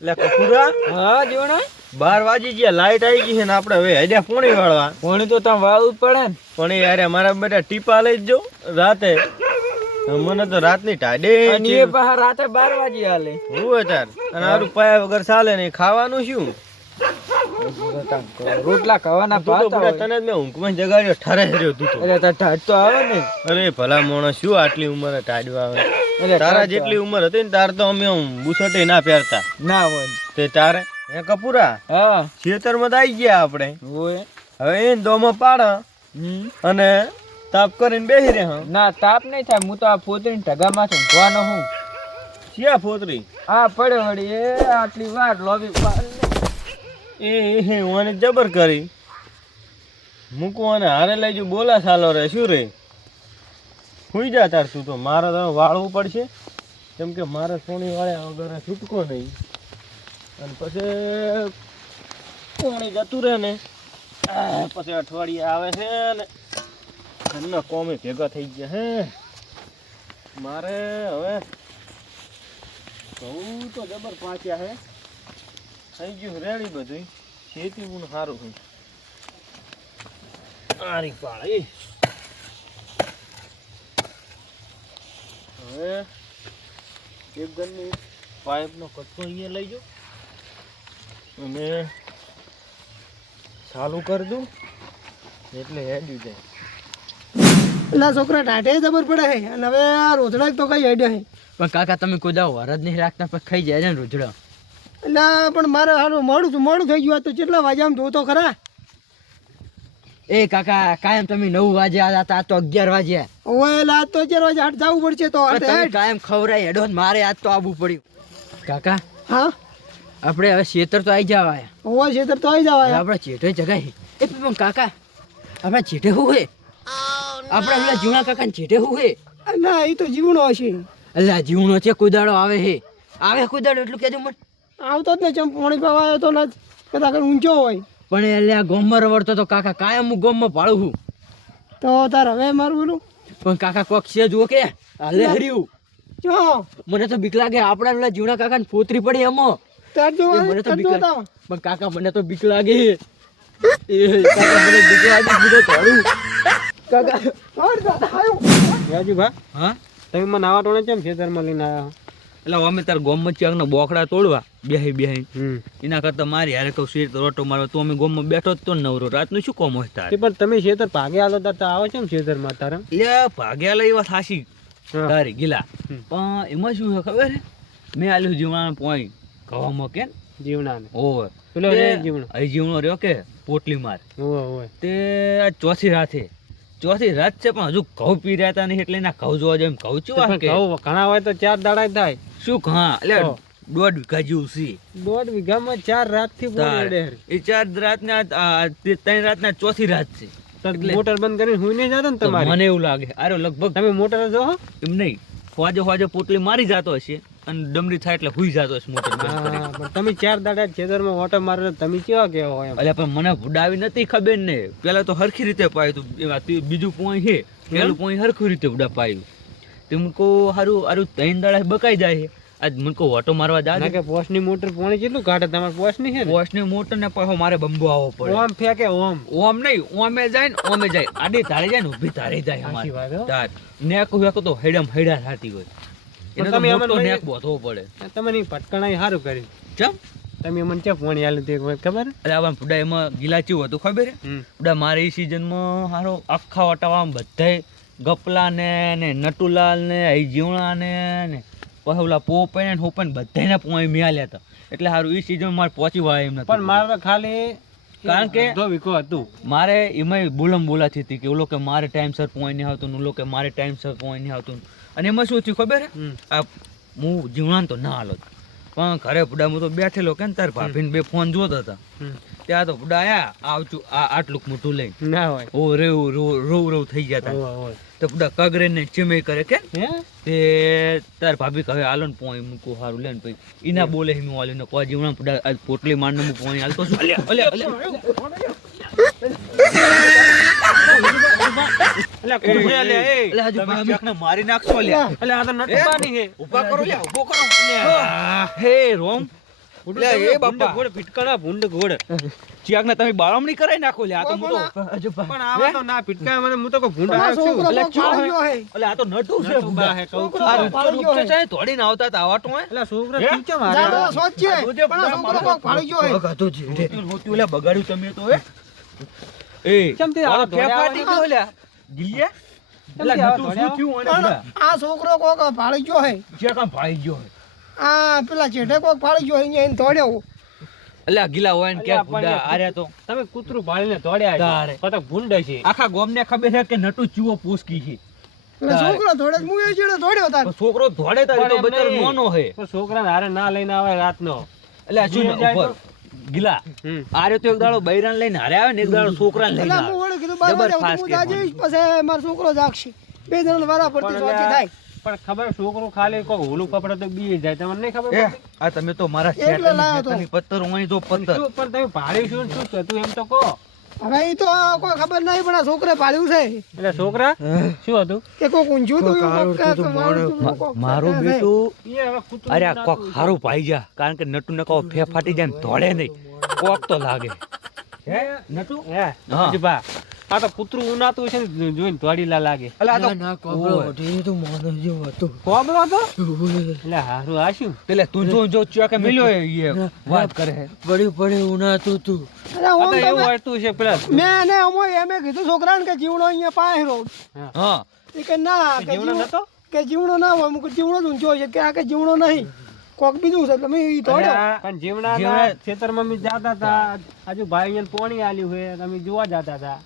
એટલે કપૂરા. હા જીવણા બાર વાગી ગયા લાઈટ આવી ગઈ છે ને આપણે હવે હેડ્યા પોણી વાળવા. પોણી તો તમે વાળવું જ પડે ને. પણ યાર મારા બધા ટીપા લઈ જ રાતે. મને તો રાતની ટાઢે અને એ રાતે બાર વાગે હાલે. હું તાર. અને આરું પાયા વગર ચાલે નહીં ખાવાનું શું? રોટલા ખાવાના પાતા હોય. તને મેં ઊંઘમાં જગાડ્યો ઠરે રહ્યો તું તો. એટલે તાર તો આવે ને. અરે ભલા મોણો શું આટલી ઉંમરે ટાઢવા આવે? તારા જેટલી ઉંમર હતી ને તાર તો અમે બુસટે ના પહેરતા. ના હોય. તે તારે? એ કપૂરા? હા. ખેતરમાં આવી ગયા આપણે. ઓય હવે એ દોમો પાડ અને તાપ કરીને બેસી રહે ના તાપ નહીં થાય. હું તો આ પોતરીને ઢગામાંથી ઊંઘવાનો હું. શિયા ફોતરી? આ પડે વળી એ આટલી વાર લોબી એ એ હે ઓને જબર કરી. મૂકવાને હારે લઈ બોલા સાલો રે, શું રે? હુઈ જા તાર તું તો. મારે તો વાળવું પડશે. કેમ કે મારે સોની વાળ્યા વગર છૂટકો નહીં. અને પછી કોણી જતું રહે ને પછી અઠવાડિયે આવે છે ને એમના કોમે ભેગા થઈ ગયા હે. મારે હવે ઘઉં તો જબર પાચ્યા હે. થઈ ગયું રેડી બધું ખેતી હું સારું હું આરી પાળી હવે એક ગનની પાઇપનો કટકો અહીંયા લઈ જાઉં અને ચાલુ કરી દઉં એટલે હેડ્યું જાય. પેલા છોકરા ટાઢે જબર પડે છે અને હવે આ રોજડા તો કઈ આઈડિયા છે પણ કાકા તમે કોઈ દાવ વરદ નહીં રાખતા પણ ખાઈ જાય ને રોજડો. એટલે પણ મારે હારું મોડું મોડું થઈ ગયું તો કેટલા વાગે આમ જોતો ખરા? એ કાકા કાયમ તમે નવ વાગે આવ્યા હતા તો અગિયાર વાગે. ઓ એટલે આજ તો અગિયાર વાગે હાટ જવું પડશે તો. કાયમ ખવરાય હેડો મારે આજ તો આવવું પડ્યું. કાકા હા? આપણે હવે શેતર તો આવી જવા આયા શેતર તો આવી જવાય. આપણે ચેઠે જગાઈ એ પણ કાકા આપણે ચેઠે હું હે? આપણે પેલા જીવણા કાકા ને ચેઠે હું હે? ના એ તો જીવણો હશે. એટલે જીવણો છે કુદાડો આવે હે. આવે કુદાડો એટલું કહેજો મને. આવતો જ ને ચમ પાણી પાવા આવ્યો તો ને કદાચ ઊંચો હોય. પણ એટલે આ ગોમમાં રવડતો તો કાકા કાયમ હું ગોમમાં પાડું છું. તો તાર હવે મારું બોલું પણ કાકા કોક છે જુઓ કે હાલે હર્યું. જો. મને તો બીક લાગે આપણા પેલા જીવણા કાકા ને પોતરી પડી એમો. તાર જો મને તો બીક લાગે. પણ કાકા મને તો બીક લાગે. એ કાકા મને બીક લાગે બીજો તો કાકા આવ્યો. રાજુભા હા? તમે મને આવા ટોણે કેમ ખેતરમાં લઈને આવ્યા? એટલે અમે તાર ગોમમાં ચાકના બોકડા તોડવા બેહી બેહી એના કરતા મારી હારે કહું શેર રોટો મારવા. તો અમે ગોમમાં બેઠો જ તો નવરો. રાતનું શું કોમ હોય તારે? પણ તમે શેતર ભાગે આલો તો આવે છે ખેતરમાં તારે? એટલે ભાગ્યા લઈ વાત હાસી તારી ગીલા. પણ એમાં શું છે ખબર હે મેં આલ્યું જીવણાનો પોઈ ગવામાં કે જીવણાને. ઓવર પેલો જીવણો. જીવણો રહ્યો કે? પોટલી માર. તે આ ચોથી રાતે ચોથી રાત છે પણ હજુ ઘઉં પી રહ્યા હતા નહીં એટલે એના ઘઉં જોવા જાય એમ ઘઉં ચુવા કે? ઘઉં ઘણા હોય તો ચાર દાડા થાય. શું ઘા? એટલે દોઢ વીઘા જેવું છે. દોઢ વીઘામાં ચાર રાતથી એ ચાર રાત ના ત્રણ રાત ના ચોથી રાત છે. મોટર બંધ કરીને હું નહીં જતો ને તમારે? મને એવું લાગે. અરે લગભગ તમે મોટર જો હો? એમ નહીં. ફોજે ફોજે પોટલી મારી જાતો હશે. અને ડમરી થાય એટલે હુઈ જાતો હશે મોટર તમે ચાર દાડા ખેતરમાં ઓટો મારે તમે કેવા કેવા હોય એટલે પણ મને ઉડાવી નથી ખબર ને. પેલા તો હરખી રીતે પાયું તું બીજું પોઈ છે પેલું પોઈ હરખી રીતે ઉડા પાયું તે મુકો હારું હારું ત્રણ દાડા બકાઈ જાય. છે આજ મુકો ઓટો મારવા જા કે પોસ્ટની મોટર પોણી કેટલું કાઢે? તમારે પોસ્ટની છે ને? વોશની મોટર ને પાછો મારે બંબો આવવો પડે. ઓમ ફેંકે ઓમ. ઓમ નહીં ઓમે જાય ને ઓમે જાય. આડી તારે જાય ને ઊભી તારે જાય અમારી. વાત ને નેક તો હેડમ હેડા થતી હોય. એને તો તમે મોટો નેક બોધવો પડે. તમે ની ભટકણાઈ સારું કર્યું. ચમ? તમે મને ચા પાણી આલ્યું તે ખબર? એટલે આવા ફૂડા એમાં ગીલા હતું ખબર હે? હમ. મારે એ સિઝનમાં હારો આખા બધાય ગપલા ને ને નટુલાલ ને હઈ જીવણા ને ને પછી ઓલા પોપે ને હોપે ને બધાને પોઈ મિયાલ્યા હતા. એટલે હારું એ સિઝન મારે પહોંચી વળે એમ પણ મારે તો ખાલી કારણ કે- વિકો હતું. મારે એમાંય બોલમ બોલાતી હતી કે ઓલો કે મારે ટાઈમસર પોઈ નહીં આવતું ઓલો કે મારે ટાઈમસર પોઈ નહીં આવતું અને એમાં શું થયું ખબર આ હું જીવણાન તો ના હાલો પણ ઘરે બુડા તો બેઠેલો કે ને તાર ભાભીને બે ફોન જોતા હતા. ત્યાં તો બુડા આયા આવતું આ આટલું મોટું લઈ ના હોય. ઓ રેવ રોવ રોવ થઈ ગયા હતા. તો બુડા કગરે ને ચીમે કરે કે? તે તાર ભાભી કહે હાલો ને પોઈ મૂકું સારું લે ને પછી. ઈના બોલે હિમ હાલ્યો ને કોઈ જીવણા આજ પોટલી મારને હું પોઈ હાલતો છું. મારી નાખશો અલ્યા? આ તો નટબાની છે. ઊભા કરો લ્યા ઊભો કરો. હે. રોમ. હું? એટલે હે હે, હે? હે? એટલે હે? બગાડ્યું તમે તો એ કેમ તે ફેફાટી ગયો લ્યા. એટલે દોડ્યા? આ છોકરો કોક પાડી ગયો હે? જ્યાં કાં ભાઈ ગયો હે. આ પેલા ચેઠે કોક પાડી ગયો અહીંયા એને તોડ્યો અલ્યા ગિલા હોય ને કે ગુડા આર્યા તો. તમે કૂતરું પાડીને દોડ્યા તારે. પતંગ ભૂંડ છે. આખા ગોમને ખબર છે કે નટુ ચૂવો પૂસકી છે. છોકરો તો હું એ ચેડે તોડ્યો તાર. છોકરો ધોડે તારે તો બચારો. નાનો હે. તો છોકરાને હારે ના લઈને આવે રાતનો. એટલે શું ઉપર? ગિલા. આરે તો એક દાડો બૈરાન લઈને હારે આવે ને એક દાડો છોકરાને લઈને હું આવે કીધું બાર હું કે જાજે પછી મારો છોકરો જાગશે. બે જણ વારા પડતી પણ થાય. પણ ખબર છોકરો ખાલી કોઈ હોલું કપડે તો બી જાય. તમને નહીં ખબર આ તમે તો મારા તો. પત્તર હોય તો પત્તર શું પણ તમે ભાડે શું શું તું એમ તો કહો. હવે એ તો કોઈ ખબર નહીં પણ આ છોકરે પાડ્યું છે. એટલે છોકરા? શું હતું? કે કોક હતું, કોક મારું બેટું અરે આ કોક સારું હારું પાઈ જા કારણ કે નટુ ને કહો ફે ફાટી જાય ને ધોડે નહીં. કોક તો લાગે. હે? નટુ? હે હા. આ તો કૂતરું ઉનાતું છે ને જોઈને ધોડીલા લાગે. આ તો ઓય. કોબળો હતો. એટલે હારું આ શું પેલે તું જો જો ચોકે મિલ્યો એ વાત કરે પડ્યું પડી પડી ઉનાતું તું. અરે આ ઓમ તો એવું હતું છે પેલા. મેં એને અમો એમે કીધું છોકરાને કે જીવણો અહીંયા પાય હા. એ કે ના કે જીવડો નતો? કે જીવણો ના હોય મુક જીવડો જ ઊંચો છે. કે આ કે જીવણો નહીં. કોક બીજું છે તમે ઈ પણ જીવડા- ખેતરમાં અમે જાતા હતા. આજુ ભાઈ પોણી આલ્યું હોય તમે જોવા જતા હતા.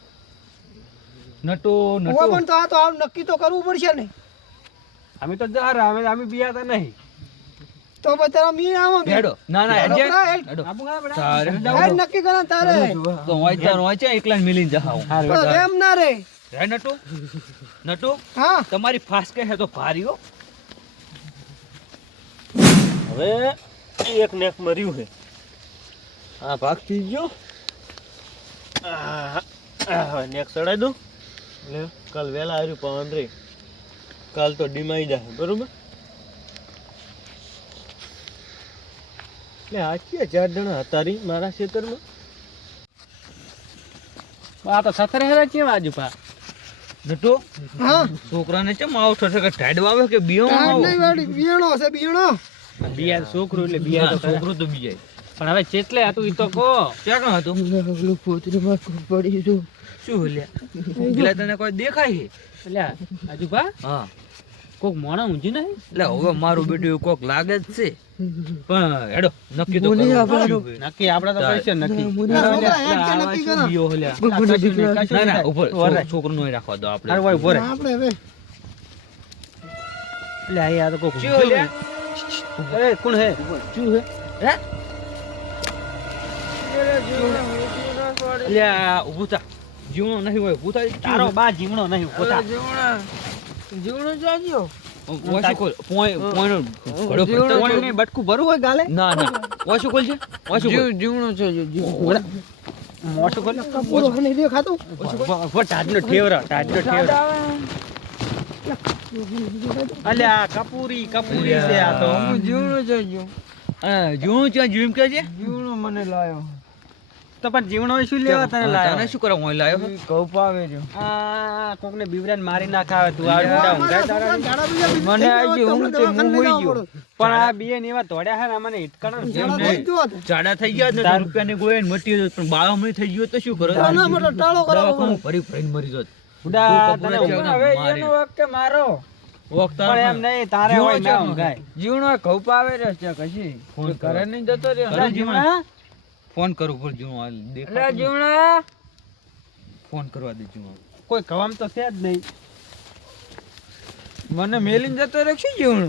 નટુ નટો. પણ તો આ તો આમ નક્કી તો કરવું પડશે ને. અમે તો જહર અમે અમે બિયાતા નહીં. તો પછી તારા મી આવો બેડો ના ના. આબુ બેટા? તારે નક્કી કરે તારે. તો હોય વાંચા એકલા ને મિલીને જહાવ. એમ ના રે. રે નટુ? નટુ? હા. તમારી ફાસ્કે હે તો ભારીઓ હવે એક નેક મર્યું હે આ ભાગ થઈ ગયો આ આ હવે નેક ચડાઈ દઉં. એટલે કાલ વહેલા આવ્યું પવન રે. કાલ તો ડીમાઈ જાય બરોબર? એટલે આ ચાર જણા હતા રી મારા ખેતરમાં. આ તો સતરે હેરા કેવા આજુ પા? નટુ હા. છોકરાને ચમ આવતો છે કે ટાઈડ આવે કે બીઓ ટાઈમ નહીં વાડી બિયાણો છે બિયાણો. બિયાર છોકરો એટલે બિયાર તો છોકરો તો બીજાય. પણ હવે ચેટલે હતું ઈ તો કહો. ક્યાં કાં હતું? પોતરી માં પડી તું શું લ્યા પેલા તને કોઈ દેખાય છે? એટલે આજુ પા હા. કોક મોણા ઊંઘી નહીં? એટલે હવે મારું બેટું કોક લાગે જ છે. પણ હેડો નક્કી તો. નક્કી આપડા તો પૈસા નક્કી. ના, ના ના ઉપર છોકરું નો રાખવા દો આપણે. હારું, ભાઈ, આપણે હવે. એટલે આ યાર તો કોક શું ઊંઘ્યું એ કોણ હે? શું હે? હે? લ્યા ઉભું થા. જીવણો નહીં હોય ઊભું તારો બા જીવણો નહીં પોતા. જીવણો બટકું ભરવું હોય ગાલે? ના ના. ખોલ છે જીવ જીવણો છે જીવ ખોલ. પૂરો નહીં દેખાતું? વો ટાટનો ઠેવરો ટાટનો ઠેવરો. અલ્યા કપૂરી કપૂરી છે આ તો. જીવણો ત્યાં જીવમ કે છે? જીવણો મને લાયો. તો પણ જીવણો શું લેવા તને તને શું કરવા હું લાયો કપ પાવે જો. આ કોકને બીવરાને મારી નાખાવે તું આ ઊંડા તારા બીજા મને થઈ આજી ગયા તો તે હું હોઈ ગયો. પણ આ બે ને એવા તોડ્યા હે ને મને હિટકાણા ને ગયો. જાડા થઈ ગયા ને રૂપિયા ને ને મટી જતો પણ બાળમણી થઈ ગયો તો શું કરો? ના મોટા ટાળો કરો હું ફરી ફરીને મરી જત ઉડા તને હવે એનો આવે. વખતે મારો? પણ એમ નહીં તારે હોય ના ઊંઘાય. જીવણો કપ પાવે છે છે કશી ફોન કરે. નહીં જતો રહ્યો. જીવણા? ફોન કરું પર જૂનો એટલે જૂનો. ફોન કરવા દે જૂનો. કોઈ કવામ તો છે જ નહીં. મને મેલીને જતો રહ્યો શું જૂનો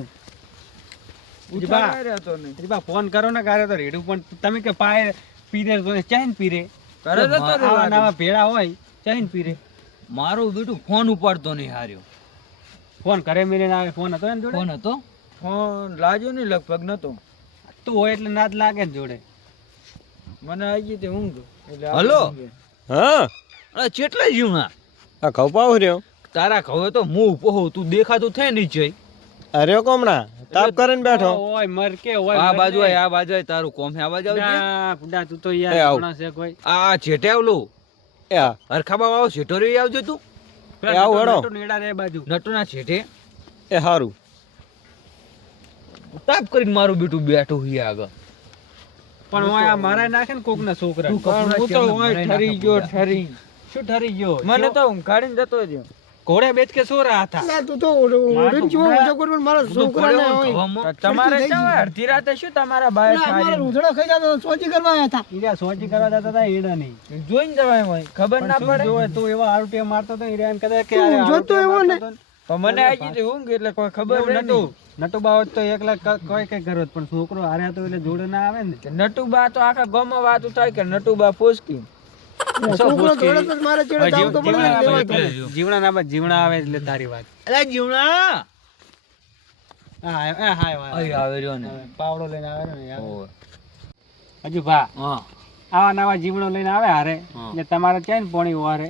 ફોન કરો ને કારે તો રેડું પણ તમે કે પાય પીરે તો ચાઈન પીરે. કરે તો આવા નવા ભેળા હોય ચેન પીરે. મારો બેટું ફોન ઉપાડતો નહીં હાર્યો. ફોન કરે મેરે આવે ફોન હતો ને જોડે? ફોન હતો? ફોન લાગ્યો નહીં લગભગ નતો. તું હોય એટલે ના જ લાગે ને જોડે. મને આવી ગઈ તે ઊંઘ. એટલે હલો? હા? અરે ચેટલા જીવણા આ ખપાવ રહ્યો તારા ખવે તો હું પોહો તું દેખાતું થાય નીચે અરે કોમણા તાપ કરીને બેઠો. ઓય મર કે ઓય આ બાજુ આય, આ બાજુ આય, તારું કોમ હે, આ બાજુ આવજે. ના, બુડા તું તો યાર કોણા છે કોઈ. આ છેટે આવલો? એ આ, હરખાબા આવો છેટો રે આવજો તું? એ આવું હડો. નટુ નેડા રે બાજુ. નટુના છેટે એ હારું. તાપ કરીને મારું બેટું બેઠું હી આગળ. પણ હું આ મારા નાખે ને કોક ના છોકરા હું તો કેમ ઠરી ગયો ઠરી. શું ઠરી ગયો? મને તો ઊંઘાડીને જતો રહ્યો. ઘોડે બેચ કે સોરા હતા? તું તો ઓઢીને જો ઓજો કર પણ મારા છોકરાને હોય. તમારે થઈ અડધી રાતે શું તમારા બાય ખાઈ મારા રૂધડો ખાઈ જતો સોચી કરવા આવ્યા હતા. ઈરા સોચી કરવા જતા હતા ઈડા નહીં. જોઈને જવાય હોય ખબર ના પડે? જો તું એવા આરટીએ મારતો તો ઈરા એમ કહેતા કે તું અરે તો એવો ને. પણ મને આજી ગઈ ઊંઘ એટલે કોઈ ખબર નતું નટુ બા હોત તો એકલા કોઈ કઈ કરો પણ છોકરો હારે તો એટલે જોડે ના આવે ને. નટુ બા તો આખા ગામમાં વાતું થાય કે નટુબા ફોસકી. જીવણા ના બસ જીવણા આવે એટલે તારી વાત. અલા જીવણા! પાવડો લઈને આવે ને હજુ ભા હા. આવા નવા જીવણો લઈને આવે હારે? એટલે તમારે ક્યાં ને પોણી વારે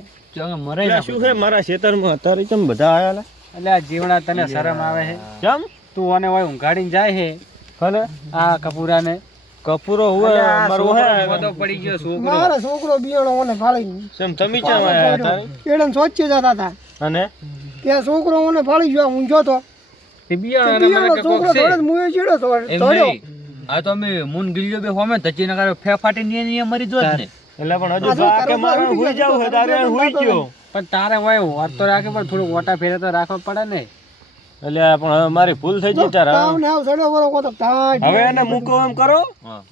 મરે શું છે? મારા ખેતરમાં અત્યારે કેમ બધા લા? એટલે આ જીવણા તને શરમ આવે છે કેમ? તું અને હોય ઊંઘાડીને જાય છે ભલે. આ કપૂરાને. કપૂરો હોય મારો હે પડી ગયો મારો છોકરો બિયાણો ઓને ફાળી સેમ તમે ચા આયા હતા એડમ સોચે જતા હતા અને? કે છોકરો ઓને ફાળી ગયો ઊંઝો તો. તે બિયાણો અને મને કે છોકરો કોક છે. તો મુએ ચેડો તો આ તો અમે મુન ગિલ્યો બે હોમે તચી નગર ફે ફાટી ની ની મરી જો ને. એટલે પણ હજુ આ કે મારે હુઈ જાવ હે તારે હુઈ ગયો. પણ તારે હોય વાર તો રાખે પણ થોડું ઓટા ફેરે તો રાખવા પડે ને. એટલે પણ હવે મારી ભૂલ થઈ જઈ તારે. હવે. એને મૂકો એમ કરો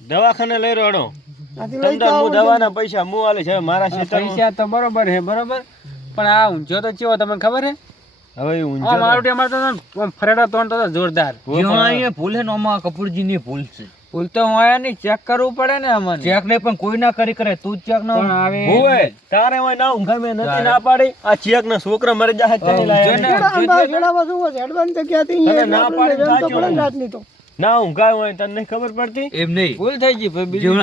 દવાખાને લઈ જાઓ હું દવાના પૈસા હું આલે છે મારા પૈસા તો બરોબર છે બરોબર. પણ આ ઊંઝો તો ચેવો તમને ખબર છે? હવે ઊંઝો મારું ટેમ તો ફરેડા તો જોરદાર. અહીંયા ભૂલ હે ને આમાં કપૂરજી ની ભૂલ છે. ભૂલ તો હોય નહીં ચેક કરવું પડે ને અમને. ચેક નહીં પણ કોઈ ના કરી કરે તું ચેક ના આવે હોય. તારે હોય ના ઊંઘા મે નથી ના પાડી. આ ચેક ના છોકરા મરી જાય તને લાય. ને અંદાજ ચેડામાં હોય? હેડવાન તો ક્યાંથી અહીંયા ના પાડી તો પડે રાતની તો. ના ઊંઘા હોય તને નહીં ખબર પડતી? એમ નહીં. ભૂલ થઈ ગઈ ભાઈ બીજું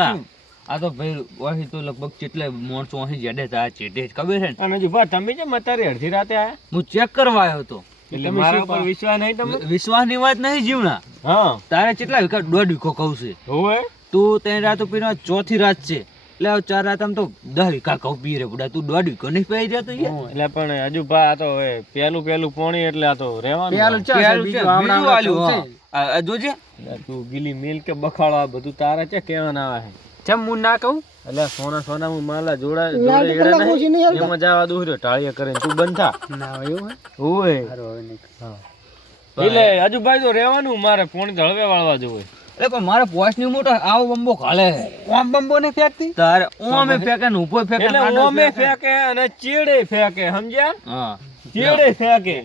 આ તો ભાઈ ઓહી તો લગભગ કેટલા માણસો અહીં જડે તા ચેટે ખબર છે ને? અને જો તમે જે અત્યારે અડધી રાતે આયા? હું ચેક કરવા આવ્યો હતો એટલે મારા પર વિશ્વાસ નહીં તમે વિશ્વાસની વાત નહીં જીવના. હા. તારે કેટલા વીઘા દોઢ વીઘો કહું છે? હોવે. તું ત્રણ રાત પીને ચોથી રાત છે. એટલે હવે ચાર રાત આમ તો દસ વીઘા કહું પી રે બુડા. તું દોઢ વીઘો નહીં પી જતો એટલે પણ હજુ ભાઈ આ તો હવે પેલું પેલું પોણી એટલે આ તો રહેવાનું પેલું ચા બીજું આલ્યું, જોજે. તું ગીલી મિલ કે બખાડો આ બધું તારા છે કેવાના આવે. છે ચમ હું ના કહું? એટલે સોના સોના હું માલા જોડા જોડે એડા હાલતા. એમાં જવા દઉં રહ્યો ટાળીએ કરીને. તું બંધ થા. ના એવું હોય? હોવે સારું હવે નહીં. એટલે હજુભાઈ તો રહેવાનું મારે ફોન તો હળવે વાળવા જવું. એટલે પણ મારે પોસ્ટની મોટો આવો બંબો ખાલે ઓમ બંબો ને ફેંકતી? તારે ઓમે ફેંકે ને ઊભો ફેંકે એટલે ઓમે ફેંકે. ફેંકે અને ચેડે ફેંકે સમજ્યા? હા. ચેડે ફેંકે.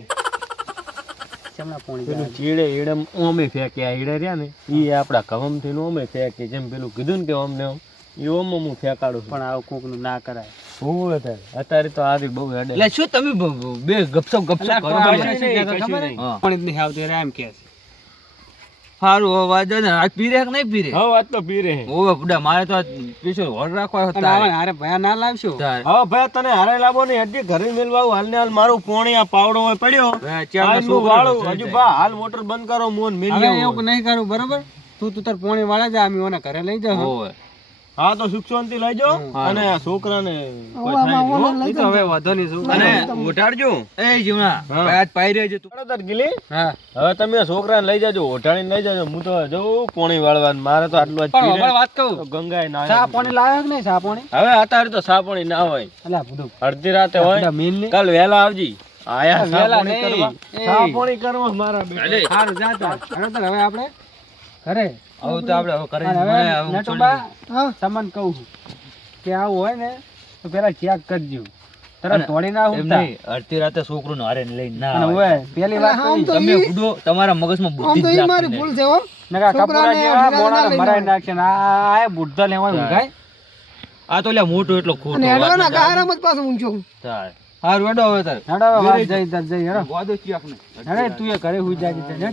ચમના પોણી પેલું ચેડે ઓમે ફેંકે આ ઈડે રહ્યા ને એ આપડા કવમથી ઓમે ફેંકે જેમ પેલું કીધું ને કે ઓમ ને ઓમ. ઈ હું ફેંકાડું પણ આવું કોકનું ના કરાય હોવે અત્યારે અત્યારે તો આવી બહુ હેડે એટલે શું તમે બ- ગપસપ ગપસપ કરો પણ નહીં. હે? હા. નહીં આવતું એમ કે છે. સારું હવે વાત નહીં. આજ પીરે કે નહીં પીરે હવે આજ તો પીરે ઓવે બુડા મારે તો પીછો હોર રાખવા હતા અરે ભયા ના લાવશો હવે ભાઈ તને હારે લાવો ને હજી ઘરે મેલવા આવું. હાલ ને હાલ મારું પોણી આ પાવડો હોય પડ્યો ચાલ શું હાલ હું વાળું હજુ. બા હાલ મોટર બંધ કરો મોન હવે મેલી એવું નહીં કરું બરોબર તું તું તાર પોણી વાળા જા અમે ઓના ઘરે લઈ જાઓ ઓવે. હા તો સુખ શાંતિ લઈ અને આ છોકરાને હવે વધો નહીં શું અને ઉઠાડજો. એ જીવણા આજ પાઈ રહેજો તું તાર ગીલી. હવે તમે છોકરાને લઈ જાજો ઓઢાડીને લઈ જાજો. હું તો જઉં પોણી વાળવા મારે તો આટલું જ પણ વાત કહું. ગંગાએ ના સા પોણી લાવ્યો કે નહીં સા પોણી? હવે અત્યારે તો સા પોણી ના હોય. અલા બધું અડધી રાતે હોય. કાલ વહેલા આવજી. આયા સા વહેલા પોણી. કરવા. સા પોણી કરવા મારા બેટા. સારું જા તો. હવે આપણે ઘરે હવે તો આપણે હવે કરી હવે નટુબા હા તમને કહું છું કે આવું હોય ને તો પેલા ચેક કરજો. તરત અને ના ઉઠતા નહીં અડધી રાતે છોકરું હારે લઈને ના આવે. પેલી વાત તમે ઉડો તમારા મગજમાં બુદ્ધિ જ મારી ભૂલ છે હો. નકા કપૂરા છોકરાને જેવા અડધી મરાઈ નાખે નાખશે ને આ બુદ્ધા લેવા ઊંઘાય આ તો લ્યા મોટો એટલો ખોટો અને વાત ના ગારામ જ પાછો ઊંચો તારે. હારું હેડો હવે તાર. હેડો વાત જઈ જઈ હેડો. વાદો ચિયાક નહીં. અરે તું એ ઘરે હુઈ જાજે.